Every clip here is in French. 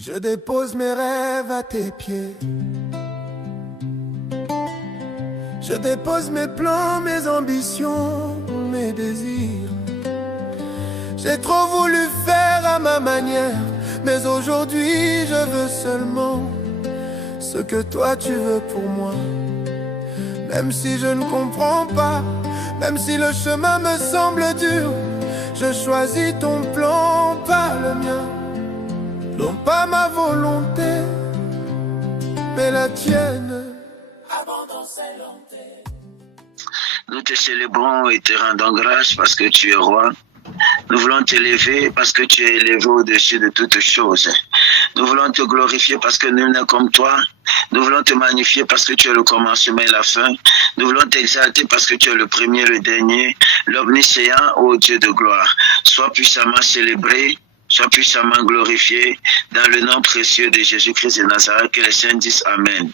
Je dépose mes rêves à tes pieds. Je dépose mes plans, mes ambitions, mes désirs. J'ai trop voulu faire à ma manière, mais aujourd'hui je veux seulement ce que toi tu veux pour moi. Même si je ne comprends pas, même si le chemin me semble dur, je choisis ton plan, pas le mien. Non pas ma volonté, mais la tienne. Nous te célébrons et te rendons grâce parce que tu es roi. Nous voulons t'élever parce que tu es élevé au-dessus de toutes choses. Nous voulons te glorifier parce que nul n'est comme toi. Nous voulons te magnifier parce que tu es le commencement et la fin. Nous voulons t'exalter parce que tu es le premier et le dernier, l'omniscient, ô Dieu de gloire. Sois puissamment célébré, sois puissamment glorifié dans le nom précieux de Jésus-Christ de Nazareth. Que les saints disent Amen.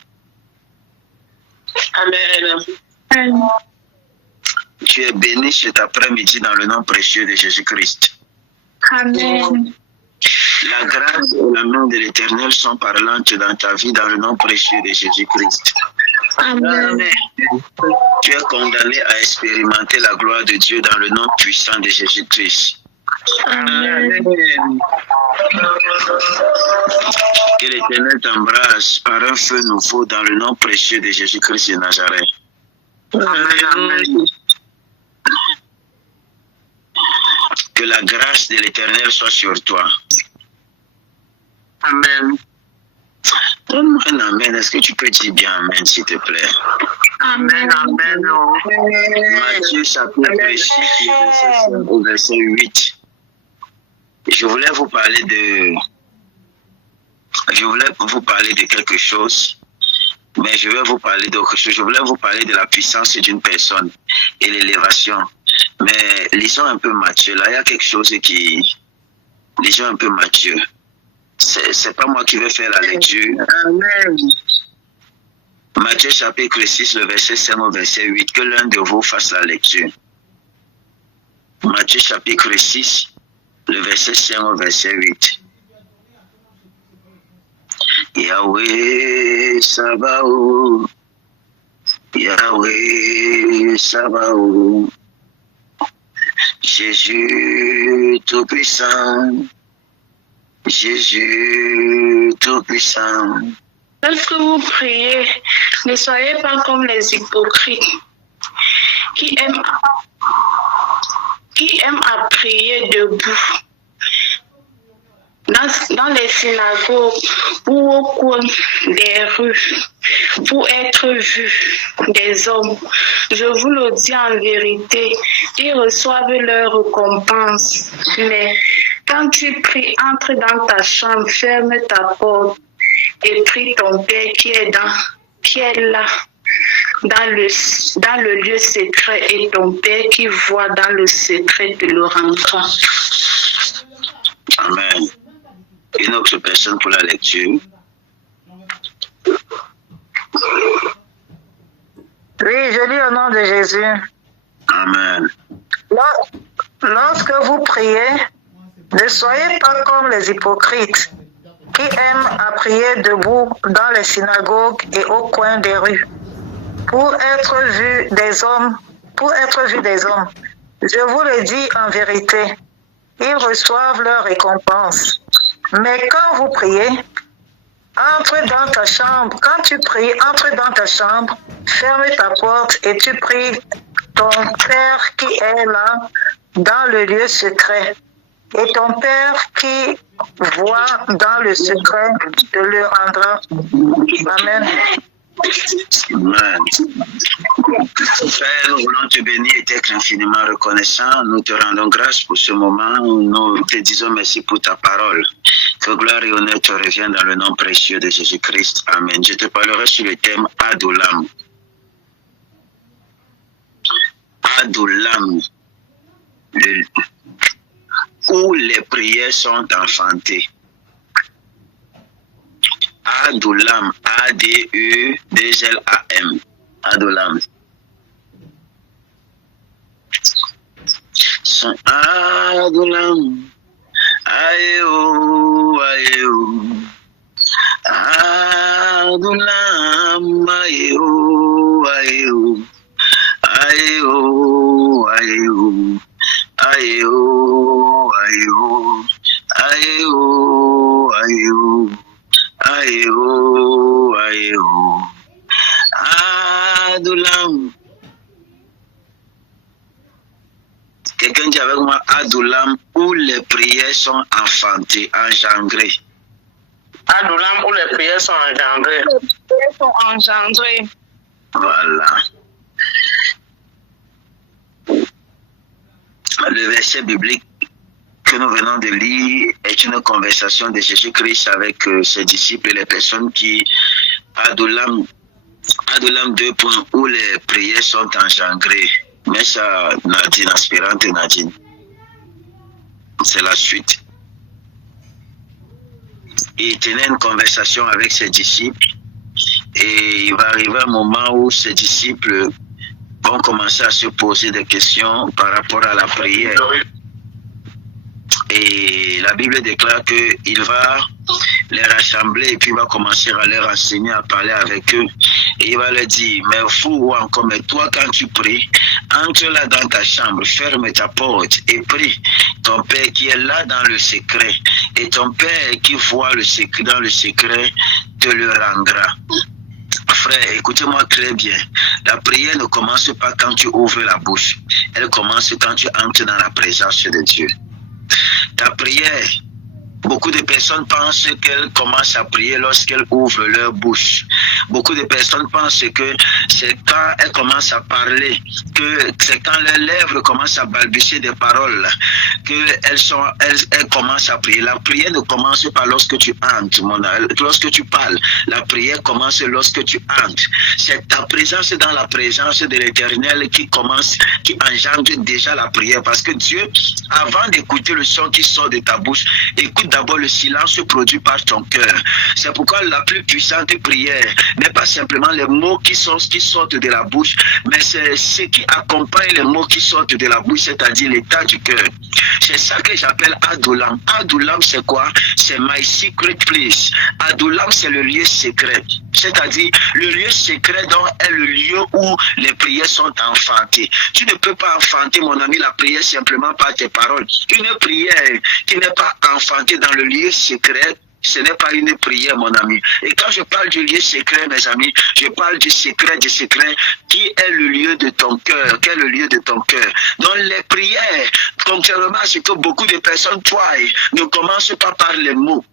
Amen. Amen. Tu es béni cet après-midi dans le nom précieux de Jésus-Christ. Amen. La grâce et la main de l'Éternel sont parlantes dans ta vie dans le nom précieux de Jésus-Christ. Amen. Tu es condamné à expérimenter la gloire de Dieu dans le nom puissant de Jésus-Christ. Amen. Que l'Éternel t'embrasse par un feu nouveau dans le nom précieux de Jésus-Christ de Nazareth. Amen. Que la grâce de l'Éternel soit sur toi. Amen. Donne-moi un amen. Est-ce que tu peux dire bien amen, s'il te plaît? Amen. Amen. Matthieu chapitre 6, au verset 8. Je voulais vous parler de quelque chose, mais je vais vous parler d'autre chose. Je voulais vous parler de la puissance d'une personne et l'élévation. Mais lisons un peu Matthieu. Là, il y a quelque chose qui... Lisons un peu Matthieu. C'est pas moi qui vais faire la lecture. Amen. Matthieu chapitre 6, le verset 5 au verset 8. Que l'un de vous fasse la lecture. Matthieu chapitre 6, le verset 5 au verset 8. Yahweh Sabaoth, Yahweh Sabaoth, Jésus Tout-Puissant, Jésus Tout-Puissant. Lorsque vous priez, ne soyez pas comme les hypocrites qui aiment à prier debout dans les synagogues ou au coin des rues pour être vus des hommes. Je vous le dis en vérité, ils reçoivent leur récompense. Mais quand tu pries, entre dans ta chambre, ferme ta porte et prie ton Père qui est là, dans le lieu secret, et ton Père qui voit dans le secret te le rendra. Amen. Une autre personne pour la lecture. Oui, je lis au nom de Jésus. Amen. Lorsque vous priez, ne soyez pas comme les hypocrites qui aiment à prier debout dans les synagogues et au coin des rues pour être vus des hommes. Je vous le dis en vérité, ils reçoivent leur récompense. Mais quand vous priez, entre dans ta chambre. Quand tu pries, entre dans ta chambre, ferme ta porte et tu pries ton Père qui est là dans le lieu secret. Et ton Père qui voit dans le secret te le rendra. Amen. Amen. Père, nous voulons te bénir et t'être infiniment reconnaissant. Nous te rendons grâce pour ce moment. Nous te disons merci pour ta parole. Que gloire et honneur te reviennent dans le nom précieux de Jésus-Christ. Amen. Je te parlerai sur le thème Adulam. Adulam. Où les prières sont enfantées. Adulam, A-D-U-D-L-A-M. Adulam. Adulam. Aïe, oh, aïe, oh. Adulam, ayo, ayo, ayo, ayo, ayo, ayo, ayo, ayo, ayo, ayo, Adulam. Quelqu'un dit avec moi Adulam, où les prières sont enfantées, engendrées. Adulam, où les prières sont engendrées. Les prières sont engendrées. Voilà. Le verset biblique que nous venons de lire est une conversation de Jésus-Christ avec ses disciples et les personnes qui, Adulam 2 points, où les prières sont engendrées. Mais ça, Nadine, aspirante Nadine. C'est la suite. Il tenait une conversation avec ses disciples et il va arriver un moment où ses disciples vont commencer à se poser des questions par rapport à la prière. Et la Bible déclare qu'il va les rassembler et puis il va commencer à leur enseigner, à parler avec eux. Et il va leur dire, mais vous ou encore, mais toi quand tu pries, entre là dans ta chambre, ferme ta porte et prie ton Père qui est là dans le secret. Et ton Père qui voit le secret, dans le secret te le rendra. Frère, écoutez-moi très bien. La prière ne commence pas quand tu ouvres la bouche. Elle commence quand tu entres dans la présence de Dieu. Ta prière, beaucoup de personnes pensent qu'elles commencent à prier lorsqu'elles ouvrent leur bouche. Beaucoup de personnes pensent que c'est quand elles commencent à parler, que c'est quand leurs lèvres commencent à balbutier des paroles, qu'elles commencent à prier. La prière ne commence pas lorsque tu entres, lorsque tu parles. La prière commence lorsque tu entres. C'est ta présence dans la présence de l'Éternel qui engendre déjà la prière. Parce que Dieu, avant d'écouter le son qui sort de ta bouche, écoute d'abord le silence produit par ton cœur. C'est pourquoi la plus puissante prière n'est pas simplement les mots qui sortent de la bouche, mais c'est ce qui accompagne les mots qui sortent de la bouche, c'est-à-dire l'état du cœur. C'est ça que j'appelle Adulam. Adulam, c'est quoi? C'est my secret place. Adulam, c'est le lieu secret. C'est-à-dire le lieu secret dont est le lieu où les prières sont enfantées. Tu ne peux pas enfanter, mon ami, la prière simplement par tes paroles. Une prière qui n'est pas enfantée dans le lieu secret, ce n'est pas une prière, mon ami. Et quand je parle du lieu secret, mes amis, je parle du secret qui est le lieu de ton cœur. Quel est le lieu de ton cœur? Donc les prières, contrairement à ce que beaucoup de personnes croient, ne commencent pas par les mots.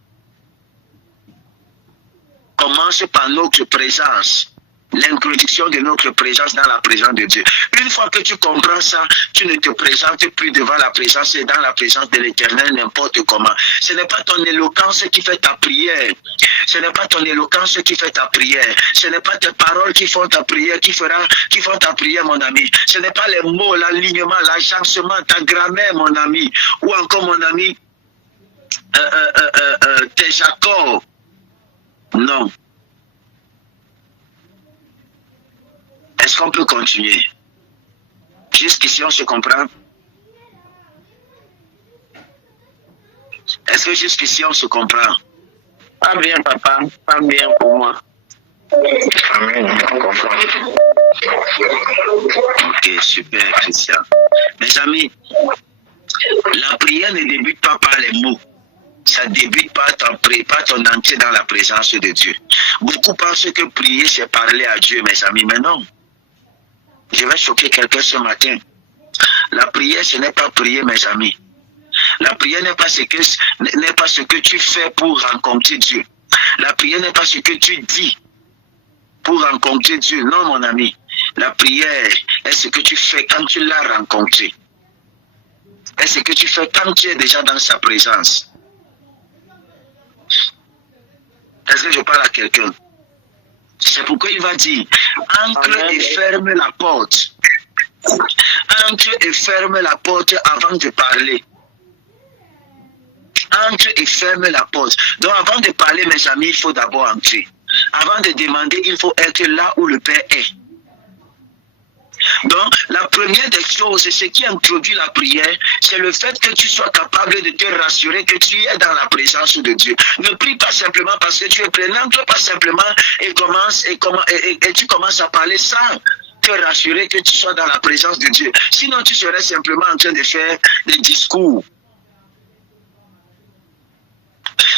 Commence par notre présence. L'introduction de notre présence dans la présence de Dieu. Une fois que tu comprends ça, tu ne te présentes plus devant la présence et dans la présence de l'Éternel n'importe comment. Ce n'est pas ton éloquence qui fait ta prière. Ce n'est pas ton éloquence qui fait ta prière. Ce n'est pas tes paroles qui font ta prière, qui font ta prière, mon ami. Ce n'est pas les mots, l'alignement, l'agencement, ta grammaire, mon ami. Ou encore, mon ami, tes accords. Non. Est-ce qu'on peut continuer? Jusqu'ici, on se comprend? Est-ce que jusqu'ici, on se comprend? Pas bien, papa. Pas bien pour moi. Amen, on comprend. Ok, super, Christian. Mes amis, la prière ne débute pas par les mots. Ça débute par ton entrée dans la présence de Dieu. Beaucoup pensent que prier, c'est parler à Dieu, mes amis, mais non. Je vais choquer quelqu'un ce matin. La prière, ce n'est pas prier, mes amis. La prière n'est pas ce que tu fais pour rencontrer Dieu. La prière n'est pas ce que tu dis pour rencontrer Dieu. Non, mon ami. La prière est ce que tu fais quand tu l'as rencontré. Est ce que tu fais quand tu es déjà dans sa présence. Est-ce que je parle à quelqu'un? C'est pourquoi il va dire, entre et ferme la porte. Entre et ferme la porte avant de parler. Entre et ferme la porte. Donc avant de parler, mes amis, il faut d'abord entrer. Avant de demander, il faut être là où le Père est. Donc, la première des choses, ce qui introduit la prière, c'est le fait que tu sois capable de te rassurer que tu es dans la présence de Dieu. Ne prie pas simplement parce que tu es plein, n'entre pas simplement et tu commences à parler sans te rassurer que tu sois dans la présence de Dieu. Sinon, tu serais simplement en train de faire des discours.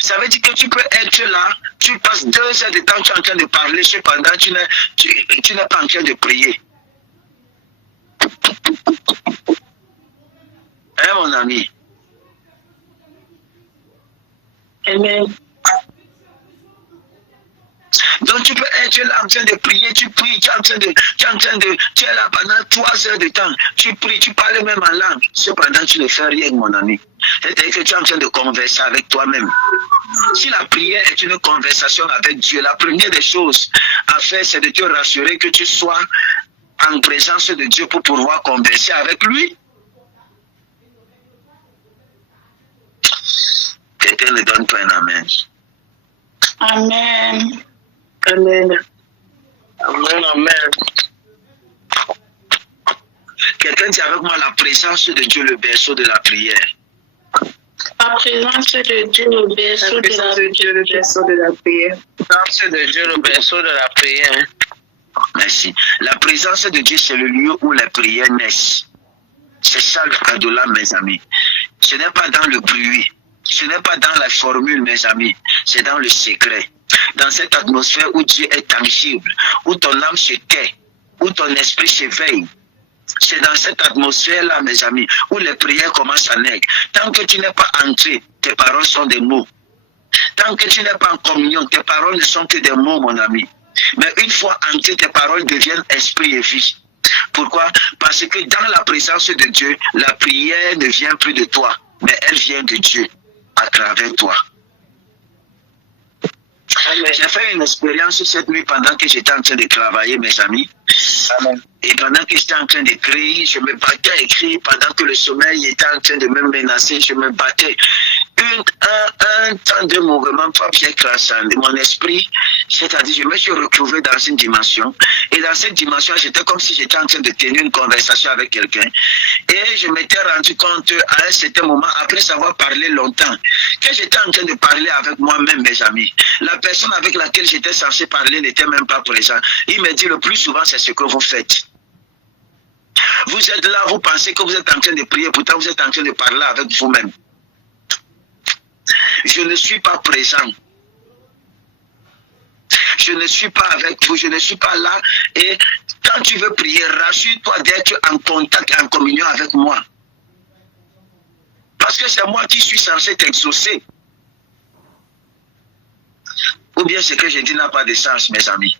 Ça veut dire que tu peux être là, tu passes 2 heures de temps, tu es en train de parler, cependant tu n'es pas en train de prier. Hein, mon ami? Amen. Donc tu peux être là en train de prier, tu pries, tu es là pendant 3 heures de temps, tu pries, tu parles même en langue, cependant tu ne fais rien, mon ami. C'est-à-dire que tu es en train de converser avec toi-même. Si la prière est une conversation avec Dieu, la première des choses à faire, c'est de te rassurer que tu sois en présence de Dieu pour pouvoir converser avec lui. Quelqu'un ne donne pas un amen. Amen. Amen. Amen, amen. Quelqu'un dit avec moi la présence de Dieu, le berceau de la prière. La présence de Dieu, le berceau de la prière. La présence de Dieu, le berceau de la prière. Merci. La présence de Dieu, c'est le lieu où les prières naissent. C'est ça le cadeau-là, mes amis. Ce n'est pas dans le bruit. Ce n'est pas dans la formule, mes amis. C'est dans le secret. Dans cette atmosphère où Dieu est tangible, où ton âme se tait, où ton esprit s'éveille. C'est dans cette atmosphère-là, mes amis, où les prières commencent à naître. Tant que tu n'es pas entré, tes paroles sont des mots. Tant que tu n'es pas en communion, tes paroles ne sont que des mots, mon ami. Mais une fois entré, tes paroles deviennent esprit et vie. Pourquoi? Parce que dans la présence de Dieu, la prière ne vient plus de toi, mais elle vient de Dieu à travers toi. J'ai fait une expérience cette nuit pendant que j'étais en train de travailler, mes amis. Amen. Et pendant que j'étais en train d'écrire, je me battais à écrire. Pendant que le sommeil était en train de me menacer, je me battais. Un temps de mouvement pas bien transcendé mon esprit, c'est-à-dire je me suis retrouvé dans une dimension. Et dans cette dimension, j'étais comme si j'étais en train de tenir une conversation avec quelqu'un. Et je m'étais rendu compte à un certain moment, après avoir parlé longtemps, que j'étais en train de parler avec moi-même, mes amis. La personne avec laquelle j'étais censé parler n'était même pas présente. Il me dit le plus souvent, c'est ce que vous faites. Vous êtes là, vous pensez que vous êtes en train de prier, pourtant vous êtes en train de parler avec vous-même. Je ne suis pas présent. Je ne suis pas avec vous, je ne suis pas là. Et quand tu veux prier, rassure-toi d'être en contact, en communion avec moi. Parce que c'est moi qui suis censé t'exaucer. Ou bien ce que je dis n'a pas de sens, mes amis.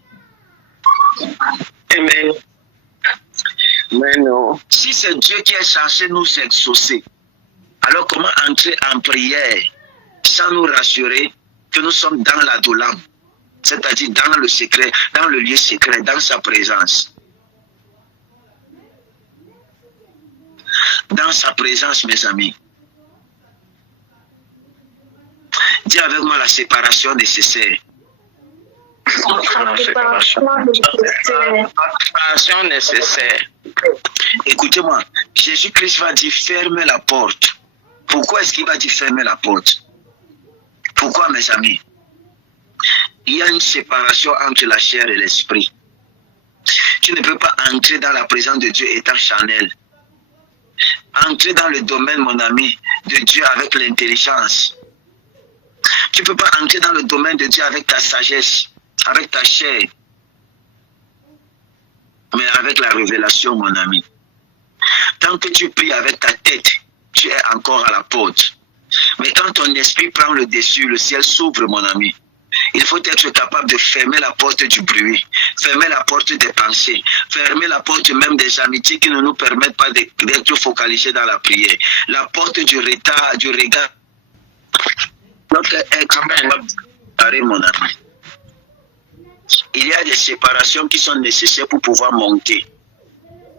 Amen. Mais non. Si c'est Dieu qui est censé nous exaucer, alors comment entrer en prière sans nous rassurer que nous sommes dans la douleur, c'est-à-dire dans le secret, dans le lieu secret, dans sa présence. Dans sa présence, mes amis. Dis avec moi la séparation nécessaire. La séparation nécessaire. Écoutez-moi, Jésus-Christ va dire fermez la porte. Pourquoi est-ce qu'il va dire fermer la porte? Pourquoi, mes amis? Il y a une séparation entre la chair et l'esprit. Tu ne peux pas entrer dans la présence de Dieu étant charnel. Entrer dans le domaine, mon ami, de Dieu avec l'intelligence. Tu ne peux pas entrer dans le domaine de Dieu avec ta sagesse, avec ta chair, mais avec la révélation, mon ami. Tant que tu pries avec ta tête, tu es encore à la porte. Mais quand ton esprit prend le dessus, le ciel s'ouvre, mon ami. Il faut être capable de fermer la porte du bruit, fermer la porte des pensées, fermer la porte même des amitiés qui ne nous permettent pas d'être focalisés dans la prière. La porte du retard, du regard. Notre être doit mon ami. Il y a des séparations qui sont nécessaires pour pouvoir monter.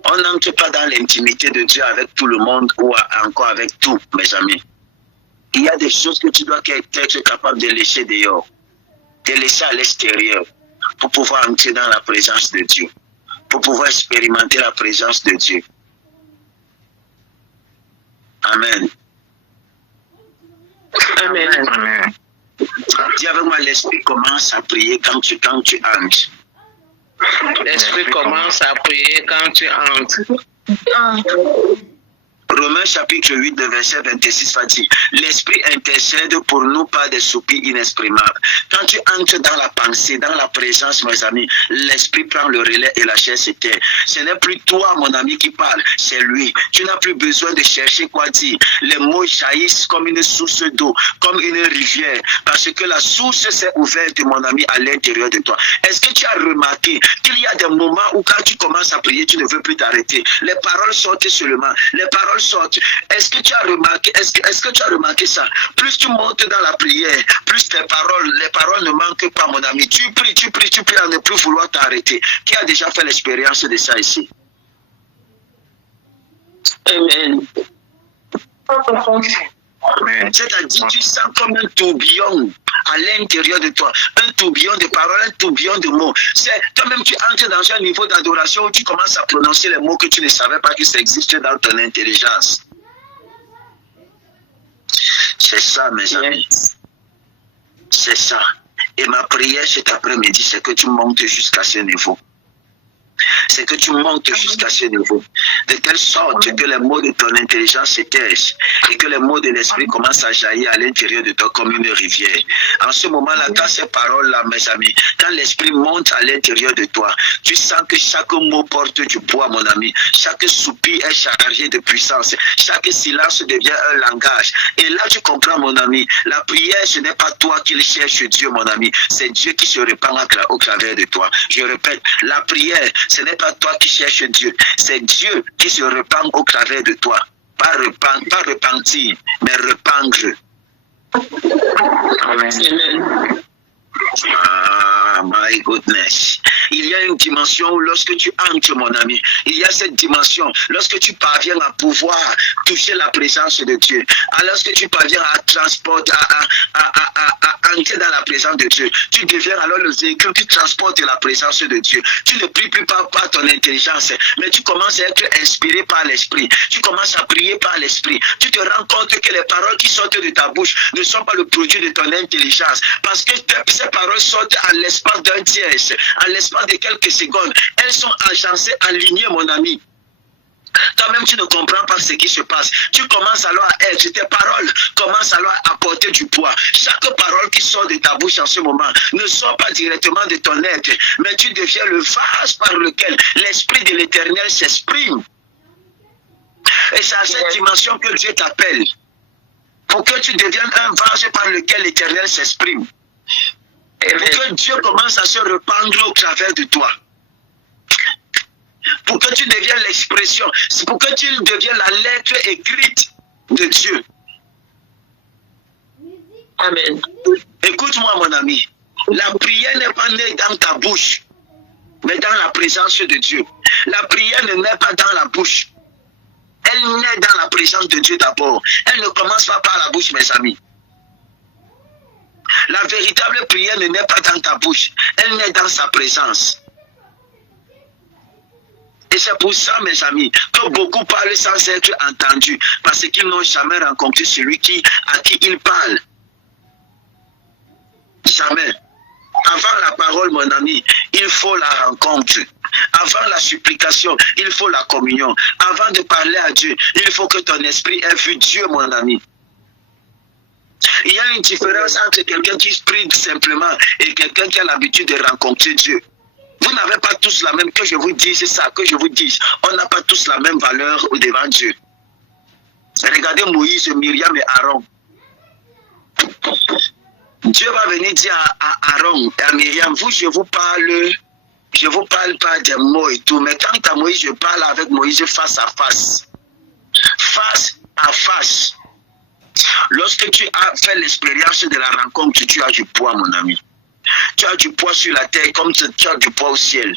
On n'entre pas dans l'intimité de Dieu avec tout le monde ou encore avec tout, mes amis. Il y a des choses que tu dois être capable de laisser dehors, de laisser à l'extérieur pour pouvoir entrer dans la présence de Dieu, pour pouvoir expérimenter la présence de Dieu. Amen. Amen. Amen. Dis avec moi, l'esprit commence à prier quand tu entres. L'esprit commence à prier quand tu entres. Romains chapitre 8, de verset 26 va dire, l'Esprit intercède pour nous par des soupirs inexprimables. Quand tu entres dans la pensée, dans la présence, mes amis, l'Esprit prend le relais et la chair s'éteint. Ce n'est plus toi, mon ami, qui parle, c'est lui. Tu n'as plus besoin de chercher quoi dire. Les mots jaillissent comme une source d'eau, comme une rivière, parce que la source s'est ouverte, mon ami, à l'intérieur de toi. Est-ce que tu as remarqué qu'il y a des moments où quand tu commences à prier, tu ne veux plus t'arrêter. Les paroles sortent seulement. Les paroles sortent. Est-ce que tu as remarqué, est-ce que tu as remarqué ça? Plus tu montes dans la prière, plus les paroles ne manquent pas, mon ami. Tu pries à ne plus vouloir t'arrêter. Qui a déjà fait l'expérience de ça ici? Amen. C'est-à-dire, tu sens comme un tourbillon à l'intérieur de toi, un tourbillon de paroles, un tourbillon de mots. C'est toi-même, tu entres dans un niveau d'adoration où tu commences à prononcer les mots que tu ne savais pas que ça existait dans ton intelligence. C'est ça, mes amis. C'est ça. Et ma prière cet après-midi, c'est que tu montes jusqu'à ce niveau. C'est que tu montes jusqu'à ce niveau, de telle sorte que les mots de ton intelligence se taisent et que les mots de l'esprit commencent à jaillir à l'intérieur de toi comme une rivière. En ce moment-là, quand ces paroles-là, mes amis, quand l'esprit monte à l'intérieur de toi, tu sens que chaque mot porte du poids, mon ami. Chaque soupir est chargé de puissance. Chaque silence devient un langage. Et là, tu comprends, mon ami, la prière, ce n'est pas toi qui cherches Dieu, mon ami. C'est Dieu qui se répand au travers de toi. Je répète, la prière, ce n'est pas toi qui cherches Dieu, c'est Dieu qui se répand au travers de toi. Pas repentir, mais rependre. Amen. Ah, my goodness. Il y a une dimension où lorsque tu entres, mon ami, il y a cette dimension, lorsque tu parviens à pouvoir toucher la présence de Dieu, lorsque tu parviens à transporter, à entrer dans la présence de Dieu, tu deviens alors le véhicule qui transporte la présence de Dieu. Tu ne pries plus par ton intelligence, mais tu commences à être inspiré par l'Esprit. Tu commences à prier par l'Esprit. Tu te rends compte que les paroles qui sortent de ta bouche ne sont pas le produit de ton intelligence, parce que ces paroles sortent à l'espace d'un tiers, à l'espace de quelques secondes. Elles sont agencées, alignées, mon ami. Toi-même, tu ne comprends pas ce qui se passe. Tu commences alors à être, tes paroles commencent alors à apporter du poids. Chaque parole qui sort de ta bouche en ce moment ne sort pas directement de ton être, mais tu deviens le vase par lequel l'Esprit de l'Éternel s'exprime. Et c'est à cette dimension que Dieu t'appelle, pour que tu deviennes un vase par lequel l'Éternel s'exprime. Et pour que Dieu commence à se répandre au travers de toi. Pour que tu deviennes l'expression, c'est pour que tu deviennes la lettre écrite de Dieu. Amen. Écoute-moi, mon ami. La prière n'est pas née dans ta bouche, mais dans la présence de Dieu. La prière ne naît pas dans la bouche. Elle naît dans la présence de Dieu d'abord. Elle ne commence pas par la bouche, mes amis. La véritable prière ne naît pas dans ta bouche. Elle naît dans sa présence. Et c'est pour ça, mes amis, que beaucoup parlent sans être entendus, parce qu'ils n'ont jamais rencontré celui à qui ils parlent. Jamais. Avant la parole, mon ami, il faut la rencontre. Avant la supplication, il faut la communion. Avant de parler à Dieu, il faut que ton esprit ait vu Dieu, mon ami. Il y a une différence entre quelqu'un qui prie simplement et quelqu'un qui a l'habitude de rencontrer Dieu. Vous n'avez pas tous la même, que je vous dise ça, que je vous dise. On n'a pas tous la même valeur au devant Dieu. Regardez Moïse, Myriam et Aaron. Dieu va venir dire à Aaron et à Myriam, je vous parle pas des mots et tout, mais quant à Moïse, je parle avec Moïse face à face. Face à face. Lorsque tu as fait l'expérience de la rencontre, tu as du poids, mon ami. Tu as du poids sur la terre comme tu as du poids au ciel.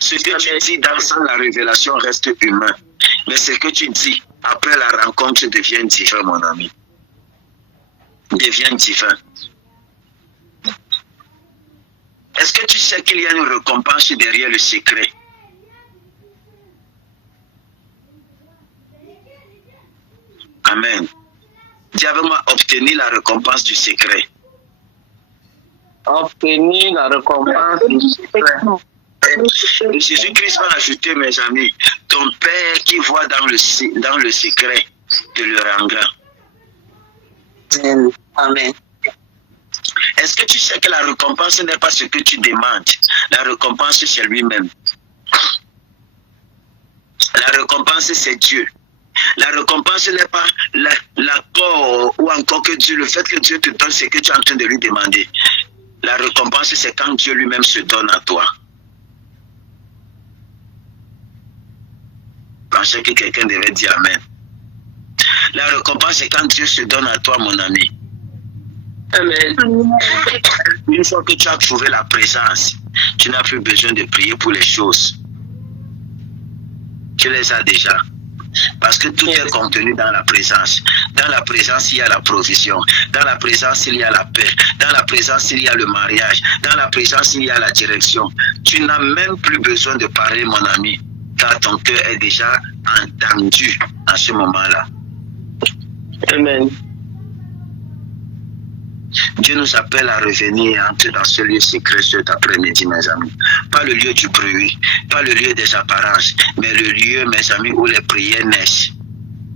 Ce que tu dis dans la révélation reste humain. Mais ce que tu dis après la rencontre devient divin, mon ami. Devient divin. Est-ce que tu sais qu'il y a une récompense derrière le secret? Amen. Dis avec moi, obtenir la récompense du secret. Obtenir la récompense du secret. Jésus-Christ va ajouter, mes amis, ton Père qui voit dans le secret te le rendra. Amen. Est-ce que tu sais que la récompense n'est pas ce que tu demandes? La récompense, c'est lui-même. La récompense, c'est Dieu. La récompense n'est pas l'accord ou encore que Dieu, le fait que Dieu te donne ce que tu es en train de lui demander. La récompense, c'est quand Dieu lui-même se donne à toi. Je pensais que quelqu'un devait dire Amen. La récompense, c'est quand Dieu se donne à toi, mon ami. Amen. Une fois que tu as trouvé la présence, tu n'as plus besoin de prier pour les choses. Tu les as déjà. Parce que tout est contenu dans la présence. Dans la présence, il y a la provision. Dans la présence, il y a la paix. Dans la présence, il y a le mariage. Dans la présence, il y a la direction. Tu n'as même plus besoin de parler, mon ami, car ton cœur est déjà entendu à ce moment-là. Amen. Dieu nous appelle à revenir et entrer dans ce lieu secret cet après-midi, mes amis. Pas le lieu du bruit, pas le lieu des apparences, mais le lieu, mes amis, où les prières naissent.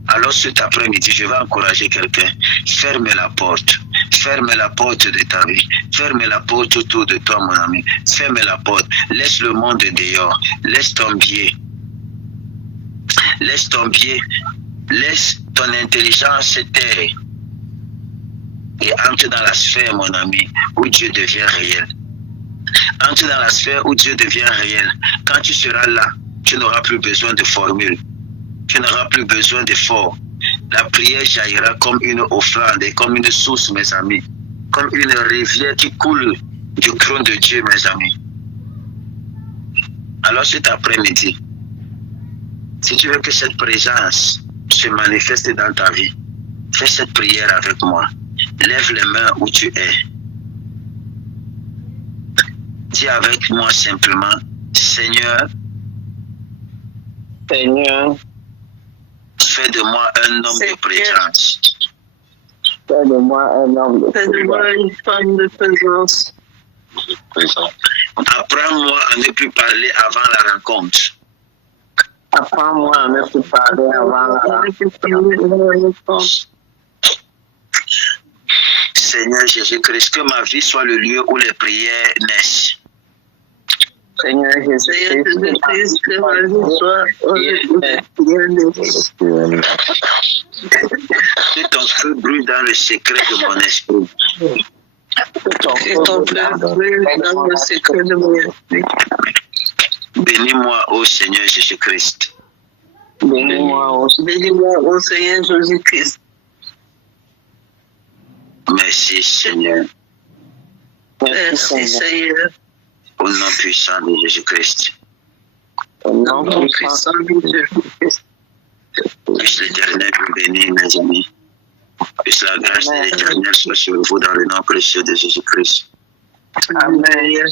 Alors cet après-midi, je vais encourager quelqu'un. Ferme la porte. Ferme la porte de ta vie. Ferme la porte autour de toi, mon ami. Ferme la porte. Laisse le monde dehors. Laisse tomber. Laisse tomber. Laisse ton intelligence se taire. Et entre dans la sphère, mon ami, où Dieu devient réel. Entre dans la sphère où Dieu devient réel. Quand tu seras là, tu n'auras plus besoin de formules. Tu n'auras plus besoin d'efforts. La prière jaillira comme une offrande et comme une source, mes amis. Comme une rivière qui coule du trône de Dieu, mes amis. Alors cet après-midi, si tu veux que cette présence se manifeste dans ta vie, fais cette prière avec moi. Lève les mains où tu es. Dis avec moi simplement, Seigneur, Seigneur, fais de moi un homme de présence. fais de moi un homme de Fais de moi une femme de présence. Apprends-moi à ne plus parler avant la rencontre. Apprends-moi à ne plus parler avant la rencontre. Seigneur Jésus-Christ, que ma vie soit le lieu où les prières naissent. Seigneur Jésus-Christ, que ma vie soit Que ton feu brûle dans le secret de mon esprit. Que ton feu brûle dans le secret de mon esprit. Bénis-moi, ô Seigneur Jésus-Christ. Bénis-moi, ô Seigneur Jésus-Christ. Merci, Seigneur. Merci, Seigneur. Au nom puissant de Jésus-Christ. Au nom puissant de Jésus-Christ. Puisse l'Éternel vous bénir, mes amis. Puisse la grâce de l'Éternel soit sur vous dans le nom précieux de Jésus-Christ. Amen.